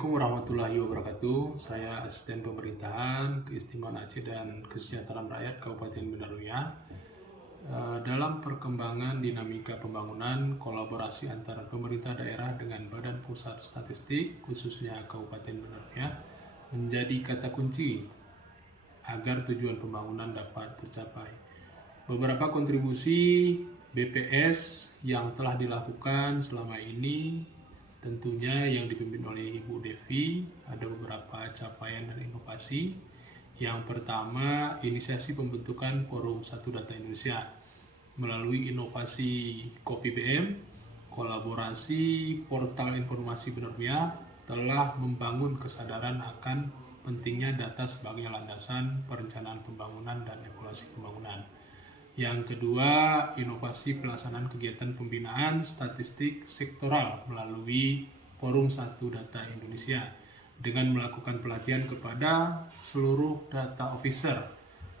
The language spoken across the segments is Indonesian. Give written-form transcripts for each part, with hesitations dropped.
Assalamualaikum warahmatullahi wabarakatuh. Saya Asisten Pemerintahan Keistimewaan Aceh dan Kesejahteraan Rakyat Kabupaten Banda Ruya. Dalam perkembangan dinamika pembangunan, kolaborasi antara pemerintah daerah dengan Badan Pusat Statistik, khususnya Kabupaten Banda Ruya, menjadi kata kunci agar tujuan pembangunan dapat tercapai. Beberapa kontribusi BPS yang telah dilakukan selama ini tentunya yang dipimpin oleh Ibu Devi, ada beberapa capaian dan inovasi. Yang pertama, inisiasi pembentukan Forum Satu Data Indonesia melalui inovasi Kopi BM, kolaborasi portal informasi Banda Ruya telah membangun kesadaran akan pentingnya data sebagai landasan perencanaan pembangunan dan evaluasi pembangunan. Yang kedua, inovasi pelaksanaan kegiatan pembinaan statistik sektoral melalui Forum Satu Data Indonesia dengan melakukan pelatihan kepada seluruh data officer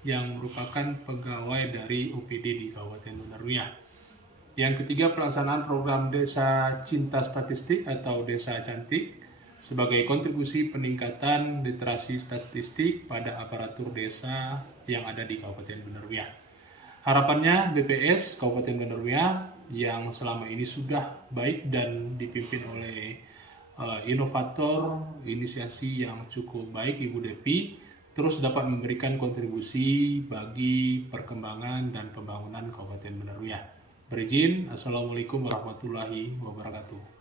yang merupakan pegawai dari OPD di Kabupaten Banda Ruya. Yang ketiga, pelaksanaan program Desa Cinta Statistik atau Desa Cantik sebagai kontribusi peningkatan literasi statistik pada aparatur desa yang ada di Kabupaten Banda Ruya. Harapannya BPS Kabupaten Banda Ruya yang selama ini sudah baik dan dipimpin oleh inovator inisiasi yang cukup baik Ibu Devi terus dapat memberikan kontribusi bagi perkembangan dan pembangunan Kabupaten Banda Ruya. Berizin, Assalamualaikum warahmatullahi wabarakatuh.